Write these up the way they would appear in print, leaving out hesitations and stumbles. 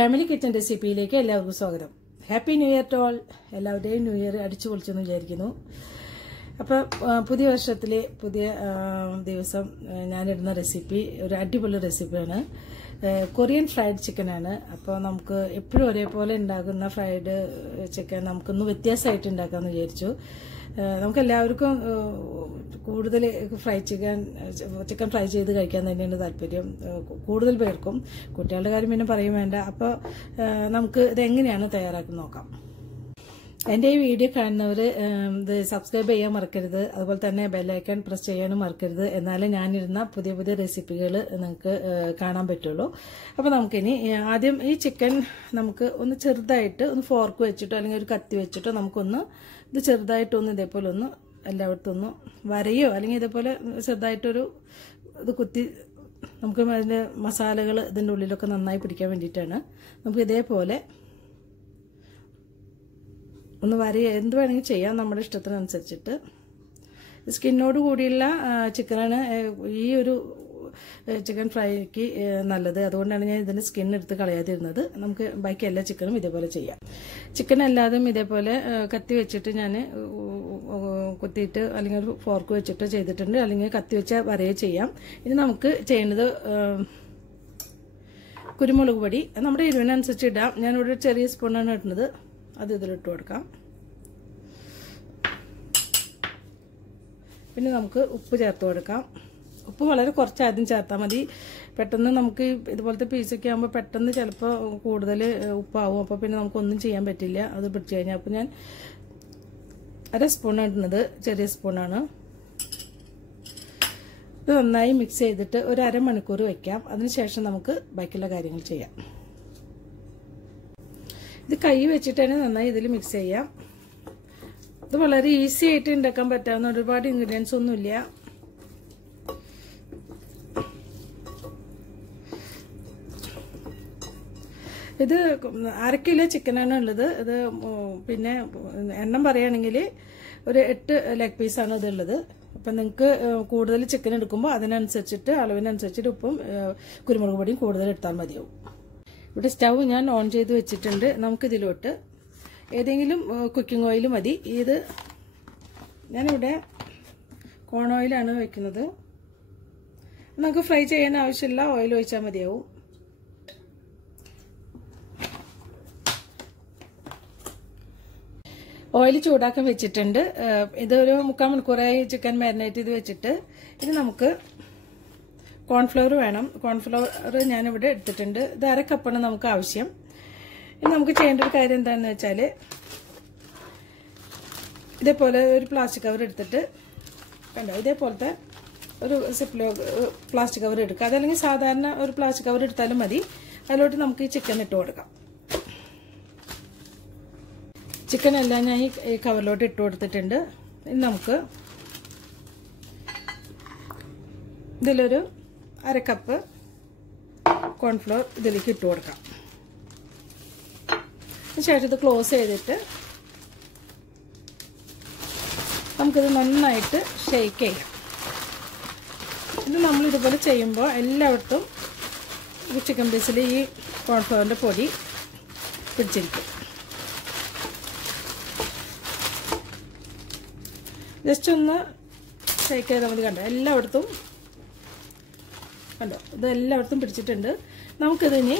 Family kitchen റെസിപ്പിയിലേക്ക് എല്ലാവർക്കും സ്വാഗതം. Happy new year to all. എല്ലാവരുടെയും ന്യൂ ഇയർ അടിച്ചു പൊളിച്ചെന്ന് വിചാരിക്കുന്നു. അപ്പോൾ പുതിയ വർഷത്തിലെ പുതിയ ദിവസം ഞാനിടുന്ന റെസിപ്പി ഒരു അടിപൊളി റെസിപ്പിയാണ്. കൊറിയൻ ഫ്രൈഡ് ചിക്കനാണ്. അപ്പോൾ നമുക്ക് എപ്പോഴും ഒരേപോലെ ഉണ്ടാകുന്ന ഫ്രൈഡ് ചിക്കൻ നമുക്കൊന്ന് വ്യത്യാസമായിട്ട് ഉണ്ടാക്കാമെന്ന് വിചാരിച്ചു. നമുക്കെല്ലാവർക്കും കൂടുതൽ ചിക്കൻ ഫ്രൈ ചെയ്ത് കഴിക്കാൻ തന്നെയാണ് താല്പര്യം കൂടുതൽ പേർക്കും. കുട്ടികളുടെ കാര്യം പിന്നെ പറയും വേണ്ട. അപ്പോൾ നമുക്ക് ഇതെങ്ങനെയാണ് തയ്യാറാക്കുന്നത് നോക്കാം. എൻ്റെ ഈ വീഡിയോ കാണുന്നവർ ഇത് സബ്സ്ക്രൈബ് ചെയ്യാൻ മറക്കരുത്. അതുപോലെ തന്നെ ബെല്ലൈക്കൺ പ്രസ് ചെയ്യാനും മറക്കരുത്. എന്നാലേ ഞാനിരുന്ന പുതിയ പുതിയ റെസിപ്പികൾ നിങ്ങൾക്ക് കാണാൻ പറ്റുള്ളൂ. അപ്പോൾ നമുക്കിനി ആദ്യം ഈ ചിക്കൻ നമുക്ക് ഒന്ന് ചെറുതായിട്ട് ഒന്ന് ഫോർക്ക് വെച്ചിട്ടോ അല്ലെങ്കിൽ ഒരു കത്തി വെച്ചിട്ടോ നമുക്കൊന്ന് ഇത് ചെറുതായിട്ടൊന്ന് ഇതേപോലെ ഒന്ന് എല്ലായിടത്തും ഒന്ന് വരയോ അല്ലെങ്കിൽ ഇതേപോലെ ചെറുതായിട്ടൊരു ഇത് കുത്തി നമുക്ക് അതിൻ്റെ മസാലകൾ ഇതിൻ്റെ ഉള്ളിലൊക്കെ നന്നായി പിടിക്കാൻ വേണ്ടിയിട്ടാണ്. നമുക്ക് ഇതേപോലെ ഒന്ന് വരയോ എന്ത് വേണമെങ്കിൽ ചെയ്യാം നമ്മുടെ ഇഷ്ടത്തിനനുസരിച്ചിട്ട്. സ്കിന്നോട് കൂടിയുള്ള ചിക്കനാണ് ഈ ഒരു ചിക്കൻ ഫ്രൈക്ക് നല്ലത്. അതുകൊണ്ടാണ് ഞാൻ ഇതിൻ്റെ സ്കിൻ എടുത്ത് കളയാതിരുന്നത്. നമുക്ക് ബാക്കി എല്ലാ ചിക്കനും ഇതേപോലെ ചെയ്യാം. ചിക്കൻ അല്ലാതും ഇതേപോലെ കത്തി വെച്ചിട്ട് ഞാൻ കുത്തിയിട്ട് അല്ലെങ്കിൽ ഒരു ഫോർക്ക് വെച്ചിട്ട് ചെയ്തിട്ടുണ്ട്. അല്ലെങ്കിൽ കത്തി വെച്ച വരയെ ചെയ്യാം. ഇനി നമുക്ക് ചെയ്യുന്നത് കുരുമുളക് പൊടി നമ്മുടെ എരിവിനനുസരിച്ച് ഇടാം. ഞാനിവിടെ ഒരു ചെറിയ സ്പൂണാണ് ഇടുന്നത്. അത് ഇതിലിട്ട് കൊടുക്കാം. പിന്നെ നമുക്ക് ഉപ്പ് ചേർത്ത് കൊടുക്കാം. ഉപ്പ് വളരെ കുറച്ച് ആദ്യം ചേർത്താൽ മതി. പെട്ടെന്ന് നമുക്ക് ഇതുപോലത്തെ പീസൊക്കെ ആകുമ്പോൾ പെട്ടെന്ന് ചിലപ്പോൾ കൂടുതൽ ഉപ്പാവും. അപ്പോൾ പിന്നെ നമുക്കൊന്നും ചെയ്യാൻ പറ്റില്ല അത് പിടിച്ചു കഴിഞ്ഞാൽ. അപ്പോൾ ഞാൻ അര സ്പൂണാണ് ഇടുന്നത്, ചെറിയ സ്പൂണാണ്. ഇത് നന്നായി മിക്സ് ചെയ്തിട്ട് ഒരു അരമണിക്കൂർ വയ്ക്കാം. അതിനുശേഷം നമുക്ക് ബാക്കിയുള്ള കാര്യങ്ങൾ ചെയ്യാം. ഇത് കൈ വെച്ചിട്ട് തന്നെ നന്നായി ഇതിൽ മിക്സ് ചെയ്യാം. ഇത് വളരെ ഈസി ആയിട്ട് ഉണ്ടാക്കാൻ പറ്റാവുന്ന ഒരുപാട് ഇൻഗ്രീഡിയൻസ് ഒന്നുമില്ല. ഇത് 1/2 കിലോ ചിക്കനാണ് ഉള്ളത്. ഇത് പിന്നെ എണ്ണം പറയുകയാണെങ്കിൽ ഒരു 8 ലെഗ് പീസാണ് ഇതുള്ളത്. അപ്പം നിങ്ങൾക്ക് കൂടുതൽ ചിക്കൻ എടുക്കുമ്പോൾ അതിനനുസരിച്ചിട്ട് അളവിനനുസരിച്ചിട്ട് ഉപ്പും കുരുമുളക് പൊടിയും കൂടുതൽ എടുത്താൽ മതിയാവും. ഇവിടെ സ്റ്റൗ ഞാൻ ഓൺ ചെയ്ത് വെച്ചിട്ടുണ്ട്. നമുക്കിതിലോട്ട് ഏതെങ്കിലും കുക്കിംഗ് ഓയിൽ മതി. ഇത് ഞാനിവിടെ കോൺ ഓയിലാണ് വയ്ക്കുന്നത്. നമുക്ക് ഫ്രൈ ചെയ്യാൻ ആവശ്യമില്ല ഓയിൽ ഒഴിച്ചാൽ മതിയാവും. ഓയിൽ ചൂടാക്കാൻ വെച്ചിട്ടുണ്ട്. ഇതൊരു 3/4 മണിക്കൂറായി ചിക്കൻ മാരിനേറ്റ് ചെയ്ത് വെച്ചിട്ട്. ഇനി നമുക്ക് കോൺഫ്ലവർ വേണം. കോൺഫ്ലവർ ഞാനിവിടെ എടുത്തിട്ടുണ്ട്. ഇത് 1/2 കപ്പാണ് നമുക്ക് ആവശ്യം. ഇനി നമുക്ക് ചെയ്യേണ്ട ഒരു കാര്യം എന്താണെന്ന് വെച്ചാൽ ഇതേപോലെ ഒരു പ്ലാസ്റ്റിക് കവർ എടുത്തിട്ട് കണ്ടോ ഇതേപോലത്തെ ഒരു പ്ലാസ്റ്റിക് കവർ എടുക്കുക. അതല്ലെങ്കിൽ സാധാരണ ഒരു പ്ലാസ്റ്റിക് കവർ എടുത്താലും മതി. അതിലോട്ട് നമുക്ക് ഈ ചിക്കൻ ഇട്ട് കൊടുക്കാം. ചിക്കൻ എല്ലാം ഞാൻ ഈ കവറിലോട്ട് ഇട്ട് കൊടുത്തിട്ടുണ്ട്. ഇനി നമുക്ക് ഇതിലൊരു 1/2 കപ്പ് കോൺഫ്ലവർ ഇതിലേക്ക് ഇട്ട് കൊടുക്കാം. ശേഷം ഇത് ക്ലോസ് ചെയ്തിട്ട് നമുക്കിത് നന്നായിട്ട് ഷെയ്ക്ക് ചെയ്യാം. ഇത് നമ്മൾ ഇതുപോലെ ചെയ്യുമ്പോൾ എല്ലായിടത്തും ചിക്കൻ പീസിൽ ഈ കോൺഫ്ലവറിൻ്റെ പൊടി പിടിച്ചിരിക്കും. ജസ്റ്റ് ഒന്ന് ഷെയ്ക്ക് ചെയ്താൽ മതി. കണ്ടോ എല്ലായിടത്തും കണ്ടോ ഇത് എല്ലായിടത്തും പിടിച്ചിട്ടുണ്ട്. നമുക്കിതിനി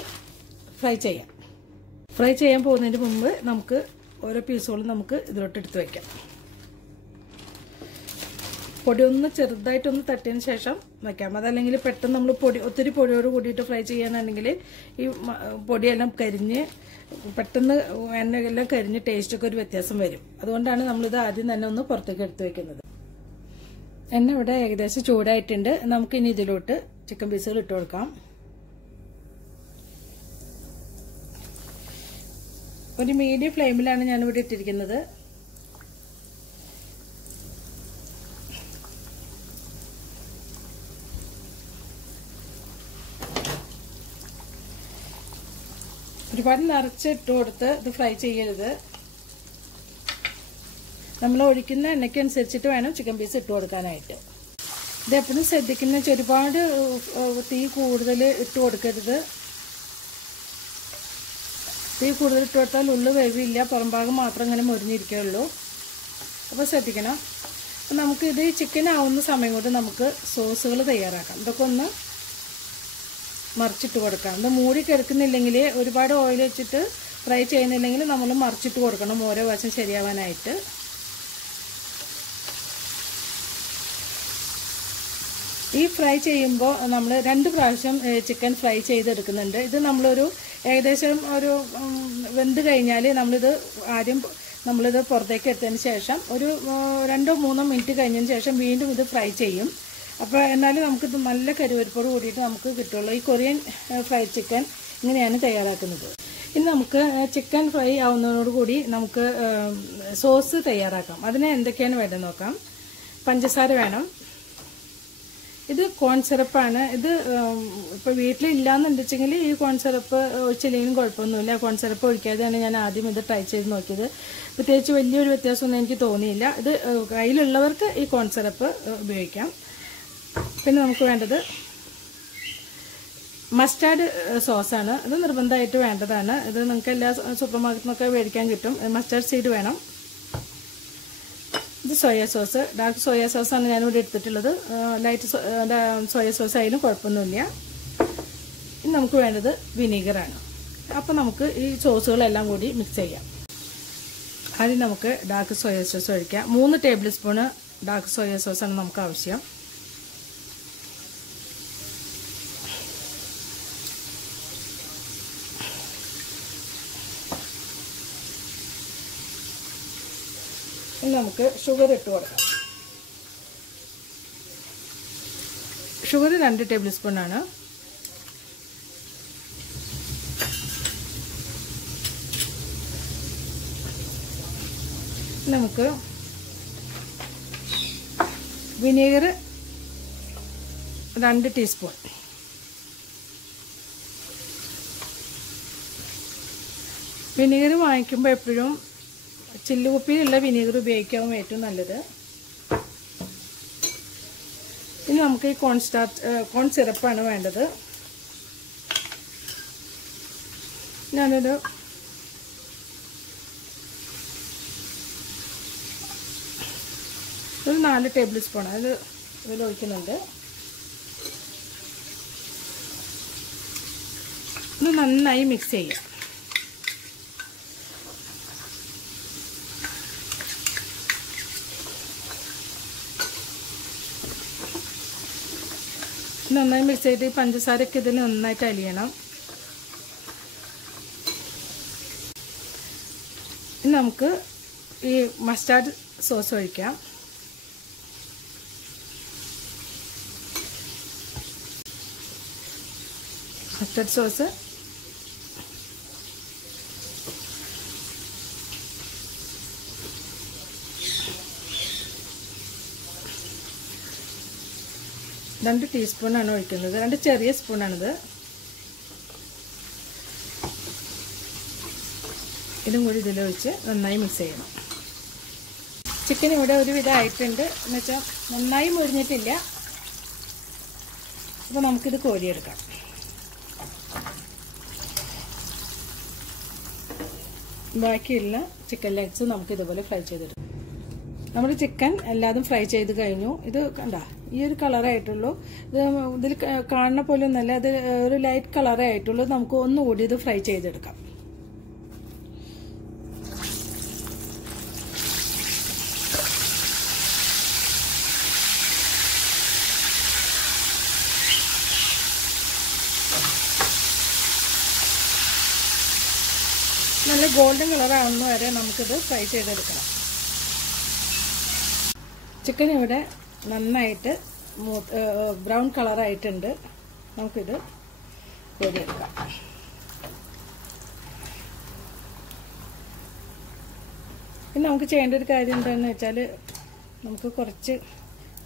ഫ്രൈ ചെയ്യാം. ഫ്രൈ ചെയ്യാൻ പോകുന്നതിന് മുമ്പ് നമുക്ക് ഓരോ പീസുകളും നമുക്ക് ഇതിലോട്ട് എടുത്ത് വയ്ക്കാം. പൊടി ഒന്ന് ചെറുതായിട്ടൊന്ന് തട്ടിയതിന് ശേഷം വയ്ക്കാം. അതല്ലെങ്കിൽ പെട്ടെന്ന് നമ്മൾ ഒത്തിരി പൊടിയോട് കൂടിയിട്ട് ഫ്രൈ ചെയ്യാനാണെങ്കിൽ ഈ പൊടിയെല്ലാം കരിഞ്ഞ് പെട്ടെന്ന് എണ്ണയെല്ലാം കരിഞ്ഞ് ടേസ്റ്റൊക്കെ ഒരു വ്യത്യാസം വരും. അതുകൊണ്ടാണ് നമ്മളിത് ആദ്യം തന്നെ ഒന്ന് പുറത്തേക്ക് എടുത്ത് വെക്കുന്നത്. എണ്ണ ഇവിടെ ഏകദേശം ചൂടായിട്ടുണ്ട്. നമുക്കിനി ഇതിലോട്ട് ചിക്കൻ പീസുകൾ ഇട്ട് കൊടുക്കാം. ഒരു മീഡിയം ഫ്ലെയിമിലാണ് ഞാനിവിടെ ഇട്ടിരിക്കുന്നത്. ഒരുപാട് നിറച്ചിട്ട് കൊടുത്ത് ഇത് ഫ്രൈ ചെയ്യരുത്. നമ്മൾ ഒഴിക്കുന്ന എണ്ണയ്ക്കനുസരിച്ചിട്ട് വേണം ചിക്കൻ പീസ് ഇട്ട് കൊടുക്കാനായിട്ട്. ഇതെപ്പോഴും ശ്രദ്ധിക്കുന്ന വെച്ചാൽ ഒരുപാട് തീ കൂടുതൽ ഇട്ട് കൊടുക്കരുത്. തീ കൂടുതൽ ഇട്ട് കൊടുത്താൽ ഉള്ളു വേവില്ല, പുറംഭാഗം മാത്രം ഇങ്ങനെ മുരിഞ്ഞിരിക്കുകയുള്ളൂ. അപ്പോൾ ശ്രദ്ധിക്കണം. അപ്പം നമുക്കിത് ചിക്കൻ ആവുന്ന സമയം കൊണ്ട് നമുക്ക് സോസുകൾ തയ്യാറാക്കാം. ഇതൊക്കെ ഒന്ന് മറിച്ചിട്ട് കൊടുക്കാം. ഇത് മൂടി കിടക്കുന്നില്ലെങ്കിൽ, ഒരുപാട് ഓയിൽ വെച്ചിട്ട് ഫ്രൈ ചെയ്യുന്നില്ലെങ്കിൽ നമ്മൾ മറിച്ചിട്ട് കൊടുക്കണം ഓരോ വശം ശരിയാവാനായിട്ട്. ഈ ഫ്രൈ ചെയ്യുമ്പോൾ നമ്മൾ 2 പ്രാവശ്യം ചിക്കൻ ഫ്രൈ ചെയ്തെടുക്കുന്നുണ്ട്. ഇത് നമ്മളൊരു ഏകദേശം ഒരു വെന്ത് കഴിഞ്ഞാൽ നമ്മളിത് പുറത്തേക്ക് എടുത്തതിന് ശേഷം ഒരു 2-3 മിനിറ്റ് കഴിഞ്ഞതിന് ശേഷം വീണ്ടും ഇത് ഫ്രൈ ചെയ്യും. അപ്പോൾ എന്നാലും നമുക്കിത് നല്ല കരുവേപ്പിപ്പോട് കൂടിയിട്ട് നമുക്ക് കിട്ടുള്ളൂ. ഈ കൊറിയൻ ഫ്രൈഡ് ചിക്കൻ ഇങ്ങനെയാണ് തയ്യാറാക്കുന്നത്. ഇനി നമുക്ക് ചിക്കൻ ഫ്രൈ ആവുന്നതോടുകൂടി നമുക്ക് സോസ് തയ്യാറാക്കാം. അതിന് എന്തൊക്കെയാണ് വേണ്ടത് നോക്കാം. പഞ്ചസാര വേണം. ഇത് കോൺ സിറപ്പാണ്. ഇത് ഇപ്പോൾ വീട്ടിലില്ലാന്നുണ്ടെങ്കിൽ ഈ കോൺ സിറപ്പ് ഒഴിച്ചില്ലെങ്കിലും കുഴപ്പമൊന്നുമില്ല. കോൺ സിറപ്പ് ഒഴിക്കാതെയാണ് ഞാൻ ആദ്യം ഇത് ട്രൈ ചെയ്ത് നോക്കിയത്. പ്രത്യേകിച്ച് വലിയൊരു വ്യത്യാസമൊന്നും എനിക്ക് തോന്നിയില്ല. ഇത് കയ്യിലുള്ളവർക്ക് ഈ കോൺ സിറപ്പ് ഉപയോഗിക്കാം. പിന്നെ നമുക്ക് വേണ്ടത് മസ്റ്റാർഡ് സോസാണ്. ഇത് നിർബന്ധമായിട്ട് വേണ്ടതാണ്. ഇത് നിങ്ങൾക്ക് എല്ലാ സൂപ്പർ മാർക്കറ്റിനൊക്കെ മേടിക്കാൻ കിട്ടും. മസ്റ്റാർഡ് സീഡ് വേണം. ഇത് സോയ സോസ്, ഡാർക്ക് സോയ സോസാണ് ഞാനിവിടെ എടുത്തിട്ടുള്ളത്. ലൈറ്റ് സോയ സോസ് ആയാലും കുഴപ്പമൊന്നുമില്ല. ഇനി നമുക്ക് വേണ്ടത് വിനീഗറാണ്. അപ്പോൾ നമുക്ക് ഈ സോസുകളെല്ലാം കൂടി മിക്സ് ചെയ്യാം. ആദ്യം നമുക്ക് ഡാർക്ക് സോയ സോസ് ഒഴിക്കാം. 3 ടേബിൾ സ്പൂണ് ഡാർക്ക് സോയ സോസാണ് നമുക്ക് ആവശ്യം. ഇനി നമുക്ക് ഷുഗർ ഇട്ട് കൊടുക്കാം. ഷുഗർ 2 ടേബിൾ സ്പൂണാണ്. നമുക്ക് വിനീഗർ 2 ടീസ്പൂൺ. വിനീഗർ വാങ്ങിക്കുമ്പോൾ എപ്പോഴും ചില്ലുകുപ്പിയിലുള്ള വിനീഗർ ഉപയോഗിക്കാവും ഏറ്റവും നല്ലത്. ഇനി നമുക്ക് ഈ കോൺ സിറപ്പാണ് വേണ്ടത്. ഞാനൊരു 4 ടേബിൾ സ്പൂൺ ഇതിൽ ഒഴിക്കുന്നുണ്ട്. ഇത് നന്നായി മിക്സ് ചെയ്യാം. നന്നായി മിക്സ് ചെയ്ത് ഈ പഞ്ചസാരയൊക്കെ ഇതിൽ നന്നായിട്ട് അലിയണം. ഇനി നമുക്ക് ഈ മസ്റ്റാർഡ് സോസ് ഒഴിക്കാം. മസ്റ്റാർഡ് സോസ് രണ്ട് ടീസ്പൂണാണ് ഒഴിക്കുന്നത്. 2 ചെറിയ സ്പൂണാണിത്. ഇതും കൂടി ഇതിലൊഴിച്ച് നന്നായി മിക്സ് ചെയ്യണം. ചിക്കൻ ഇവിടെ ഒരുവിധം ആയിട്ടുണ്ട്. എന്നുവെച്ചാൽ നന്നായി മുരിഞ്ഞിട്ടില്ല. അപ്പോൾ നമുക്കിത് കോരിയെടുക്കാം. ബാക്കിയുള്ള ചിക്കൻ ലെഗ്സ് നമുക്ക് ഇതുപോലെ ഫ്രൈ ചെയ്തെടുക്കാം. നമ്മൾ ചിക്കൻ എല്ലാതും ഫ്രൈ ചെയ്ത് കഴിഞ്ഞു. ഇത് കണ്ട ഈ ഒരു കളറായിട്ടുള്ളൂ. ഇതിൽ കാണുന്ന പോലെ ഒന്നല്ല, ഇത് ഒരു ലൈറ്റ് കളറേ ആയിട്ടുള്ളൂ. നമുക്ക് ഒന്നുകൂടി ഇത് ഫ്രൈ ചെയ്തെടുക്കാം. നല്ല ഗോൾഡൻ കളറാവുന്ന വരെ നമുക്കിത് ഫ്രൈ ചെയ്തെടുക്കണം. ചിക്കൻ ഇവിടെ നന്നായിട്ട് ബ്രൗൺ കളറായിട്ടുണ്ട്. നമുക്കിത് കോരിയെടുക്കാം. പിന്നെ നമുക്ക് ചെയ്യേണ്ട ഒരു കാര്യം എന്താണെന്ന് വെച്ചാൽ നമുക്ക് കുറച്ച്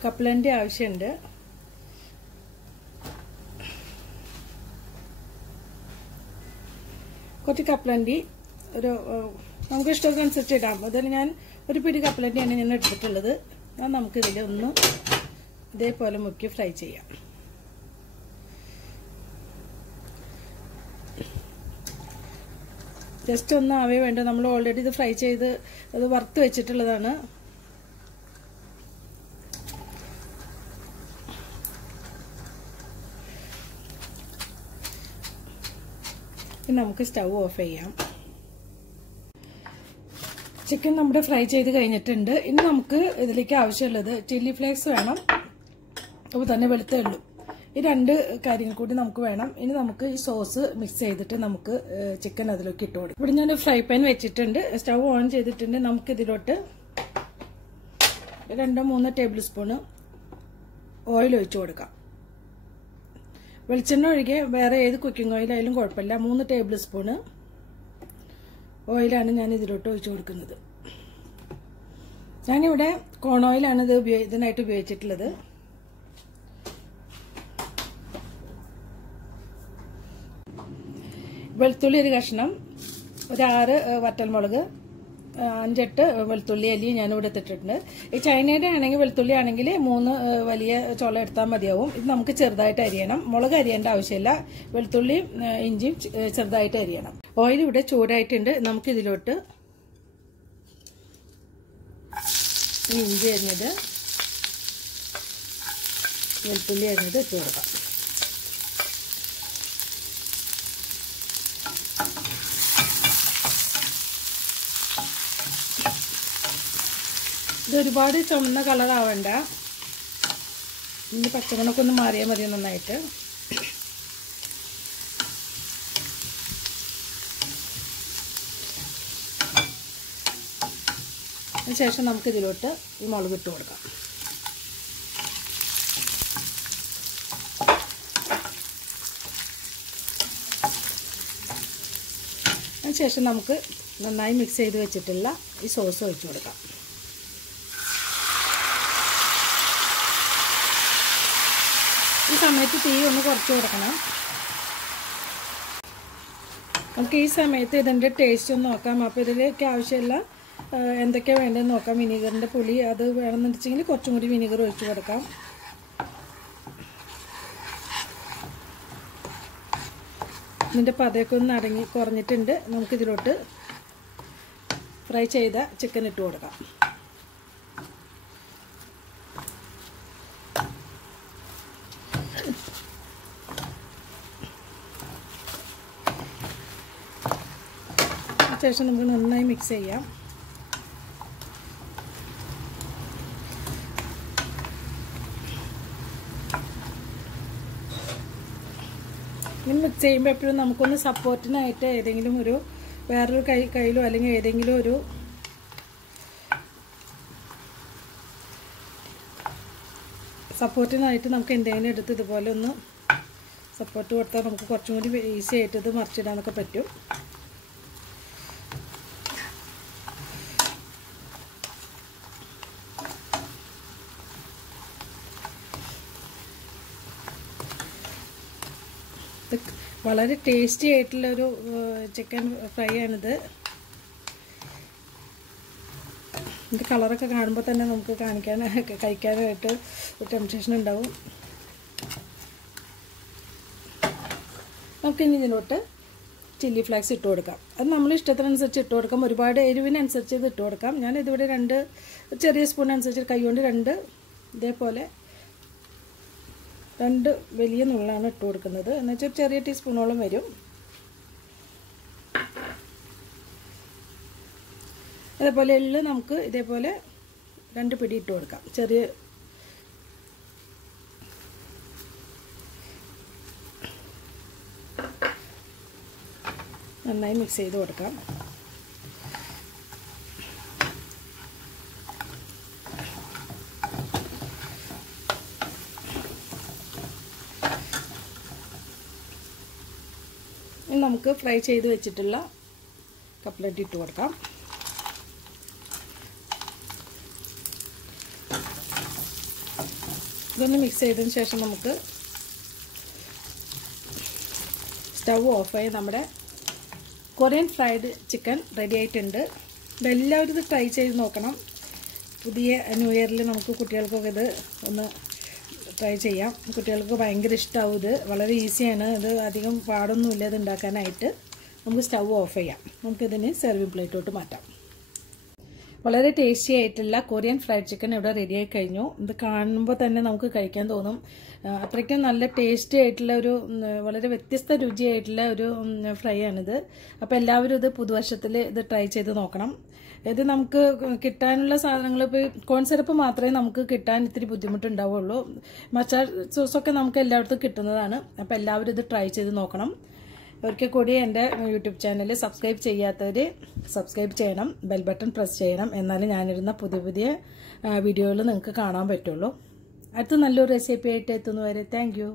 കപ്പലണ്ടി ആവശ്യമുണ്ട്. കുറച്ച് കപ്പലണ്ടി നമുക്ക് ഇഷ്ടമൊക്കെ അനുസരിച്ച് ഇടാം. അതിൽ ഞാൻ ഒരു പിടി കപ്പലണ്ടിയാണ് ഞാൻ എടുത്തിട്ടുള്ളത്. നമുക്കിതിൽ ഒന്ന് ഇതേപോലെ മുക്കി ഫ്രൈ ചെയ്യാം. ജസ്റ്റ് ഒന്ന് ആവേ വേണ്ട. നമ്മൾ ഓൾറെഡി ഇത് ഫ്രൈ ചെയ്ത് അത് വറുത്ത് വെച്ചിട്ടുള്ളതാണ്. ഇനി നമുക്ക് സ്റ്റൗ ഓഫ് ചെയ്യാം. ചിക്കൻ നമ്മുടെ ഫ്രൈ ചെയ്ത് കഴിഞ്ഞിട്ടുണ്ട്. ഇനി നമുക്ക് ഇതിലേക്ക് ആവശ്യമുള്ളത് ചില്ലി ഫ്ലേക്സ് വേണം, അപ്പോൾ തന്നെ വെളുത്തേ ഉള്ളൂ. ഈ 2 കാര്യങ്ങൾ കൂടി നമുക്ക് വേണം. ഇനി നമുക്ക് ഈ സോസ് മിക്സ് ചെയ്തിട്ട് നമുക്ക് ചിക്കൻ അതിലേക്ക് ഇട്ട് കൊടുക്കാം. ഇവിടെ ഞാൻ ഫ്രൈ പാൻ വെച്ചിട്ടുണ്ട്, സ്റ്റൗ ഓൺ ചെയ്തിട്ടുണ്ട്. നമുക്ക് ഇതിലോട്ട് 2-3 ടേബിൾ സ്പൂണ് ഓയിൽ ഒഴിച്ചു കൊടുക്കാം. വെളിച്ചെണ്ണ ഒഴികെ വേറെ ഏത് കുക്കിംഗ് ഓയിലായാലും കുഴപ്പമില്ല. 3 ടേബിൾ സ്പൂണ് ഓയിലാണ് ഞാൻ ഇതിലോട്ട് ഒഴിച്ചു കൊടുക്കുന്നത്. ഞാനിവിടെ കോൺ ഓയിലാണ് ഇതിനായിട്ട് ഉപയോഗിച്ചിട്ടുള്ളത്. വെളുത്തുള്ളി ഒരു കഷ്ണം, ഒരു 6 വറ്റൽമുളക്, 5-8 വെളുത്തുള്ളി അല്ലി ഞാനിവിടെ ഇട്ടിട്ടുണ്ട്. ഈ ചൈനയുടെ ആണെങ്കിൽ വെളുത്തുള്ളി ആണെങ്കിൽ 3 വലിയ ചുള എടുത്താൽ മതിയാവും. ഇത് നമുക്ക് ചെറുതായിട്ട് അരിയണം. മുളക് അരിയേണ്ട ആവശ്യമില്ല. വെളുത്തുള്ളി ഇഞ്ചിയും ചെറുതായിട്ട് അരിയണം. ഓയിൽ ഇവിടെ ചൂടായിട്ടുണ്ട്. നമുക്ക് ഇതിലോട്ട് ഇഞ്ചി അരിഞ്ഞത്, വെളുത്തുള്ളി അരിഞ്ഞത് ഇട്ട് കൊടുക്കാം. ഇത് ഒരുപാട് ചുവന്ന കളറാവണ്ട. ഇതിൻ്റെ പച്ചമണമൊക്കെ ഒന്ന് മാറിയാൽ മതി നന്നായിട്ട്. അതിനുശേഷം നമുക്ക് ഇതിലോട്ട് ഈ മുളക് ഇട്ട് കൊടുക്കാം. അതിനുശേഷം നമുക്ക് നന്നായി മിക്സ് ചെയ്ത് വെച്ചിട്ടുള്ള ഈ സോസ് ഒഴിച്ചു കൊടുക്കാം. ഈ സമയത്ത് തീ ഒന്ന് കുറച്ച് കൊടുക്കണം. നമുക്ക് ഈ സമയത്ത് ഇതിൻ്റെ ടേസ്റ്റ് ഒന്ന് നോക്കാം. അപ്പോൾ ഇതിലേക്ക് ആവശ്യമുള്ള എന്തൊക്കെയാണ് വേണ്ടതെന്ന് നോക്കാം. വിനീഗറിൻ്റെ പുളി അത് വേണമെന്ന് വെച്ചെങ്കിൽ കുറച്ചും കൂടി വിനീഗർ ഒഴിച്ച് കൊടുക്കാം. ഇതിൻ്റെ പതയൊക്കെ ഒന്ന് കുറഞ്ഞിട്ടുണ്ട്. നമുക്കിതിലോട്ട് ഫ്രൈ ചെയ്ത ചിക്കൻ ഇട്ട് കൊടുക്കാം. ശേഷം നമുക്ക് നന്നായി മിക്സ് ചെയ്യാം. ഇനി മിക്സ് ചെയ്യുമ്പോൾ എപ്പോഴും നമുക്കൊന്ന് സപ്പോർട്ടിനായിട്ട് ഏതെങ്കിലും ഒരു വേറൊരു കയ്യിലോ അല്ലെങ്കിൽ ഏതെങ്കിലും ഒരു സപ്പോർട്ടിനായിട്ട് നമുക്ക് എന്തെങ്കിലും എടുത്ത് ഇതുപോലെ ഒന്ന് സപ്പോർട്ട് കൊടുത്താൽ നമുക്ക് കുറച്ചും കൂടി ഈസി ആയിട്ട് ഇത് മറിച്ചിടാനൊക്കെ പറ്റും. വളരെ ടേസ്റ്റി ആയിട്ടുള്ളൊരു ചിക്കൻ ഫ്രൈ ആണിത്. ഇതിൻ്റെ കളറൊക്കെ കാണുമ്പോൾ തന്നെ നമുക്ക് കഴിക്കാനായിട്ട് ടെംപ്റ്റേഷൻ ഉണ്ടാവും. നമുക്കിനി ഇതിലോട്ട് ചില്ലി ഫ്ലേക്സ് ഇട്ട് കൊടുക്കാം. അത് നമ്മൾ ഇഷ്ടത്തിനനുസരിച്ച് ഇട്ട് കൊടുക്കാം. ഒരുപാട് എരിവിനനുസരിച്ച് ഇത് ഇട്ട് കൊടുക്കാം. ഞാനിതിവിടെ 2 ചെറിയ സ്പൂൺ അനുസരിച്ച് കൈകൊണ്ട് 2 ഇതേപോലെ 2 വലിയ നുള്ളാണ് ഇട്ട് കൊടുക്കുന്നത്. എന്നുവെച്ചാൽ ചെറിയ ടീസ്പൂണോളം വരും. അതേപോലെ എള്ള് നമുക്ക് ഇതേപോലെ 2 പിടി ഇട്ട് കൊടുക്കാം. ചെറിയ നന്നായി മിക്സ് ചെയ്ത് കൊടുക്കാം. നമുക്ക് ഫ്രൈ ചെയ്ത് വെച്ചിട്ടുള്ള കട്ട്ലറ്റ് ഇട്ട് കൊടുക്കാം. ഇതൊന്ന് മിക്സ് ചെയ്തതിന് ശേഷം നമുക്ക് സ്റ്റൗ ഓഫായി നമ്മുടെ കൊറിയൻ ഫ്രൈഡ് ചിക്കൻ റെഡി ആയിട്ടുണ്ട്. ഇതെല്ലാവരും ഇത് ട്രൈ ചെയ്ത് നോക്കണം. പുതിയ ന്യൂ ഇയറിൽ നമുക്ക് കുട്ടികൾക്കൊക്കെ ഇത് ഒന്ന് ട്രൈ ചെയ്യാം. കുട്ടികൾക്ക് ഭയങ്കര ഇഷ്ടമാവും. ഇത് വളരെ ഈസിയാണ്. ഇത് അധികം പാടൊന്നുമില്ല ഇത് ഉണ്ടാക്കാനായിട്ട്. നമുക്ക് സ്റ്റൗ ഓഫ് ചെയ്യാം. നമുക്കിതിന് സെർവിങ് പ്ലേറ്റോട്ട് മാറ്റാം. വളരെ ടേസ്റ്റി ആയിട്ടുള്ള കൊറിയൻ ഫ്രൈഡ് ചിക്കൻ ഇവിടെ റെഡിയായി കഴിഞ്ഞു. ഇത് കാണുമ്പോൾ തന്നെ നമുക്ക് കഴിക്കാൻ തോന്നും. അത്രയ്ക്കും നല്ല ടേസ്റ്റി ആയിട്ടുള്ള ഒരു വളരെ വ്യത്യസ്ത രുചിയായിട്ടുള്ള ഒരു ഫ്രൈ ആണിത്. അപ്പോൾ എല്ലാവരും ഇത് പുതുവർഷത്തിൽ ഇത് ട്രൈ ചെയ്ത് നോക്കണം. ഇത് നമുക്ക് കിട്ടാനുള്ള സാധനങ്ങൾ ഇപ്പോൾ കോൺ സിറപ്പ് മാത്രമേ നമുക്ക് കിട്ടാൻ ഇത്തിരി ബുദ്ധിമുട്ടുണ്ടാവുള്ളൂ. മസാല സോസൊക്കെ നമുക്ക് എല്ലായിടത്തും കിട്ടുന്നതാണ്. അപ്പോൾ എല്ലാവരും ഇത് ട്രൈ ചെയ്ത് നോക്കണം. ഒരിക്കൽ കൂടി എൻ്റെ യൂട്യൂബ് ചാനൽ സബ്സ്ക്രൈബ് ചെയ്യാത്തവർ സബ്സ്ക്രൈബ് ചെയ്യണം, ബെൽ ബട്ടൺ പ്രസ് ചെയ്യണം. എന്നാലും ഞാനിരുന്ന പുതിയ പുതിയ വീഡിയോകൾ നിങ്ങൾക്ക് കാണാൻ പറ്റുള്ളൂ. അടുത്ത നല്ലൊരു റെസിപ്പി ആയിട്ട് എത്തുന്നവരെ താങ്ക് യു.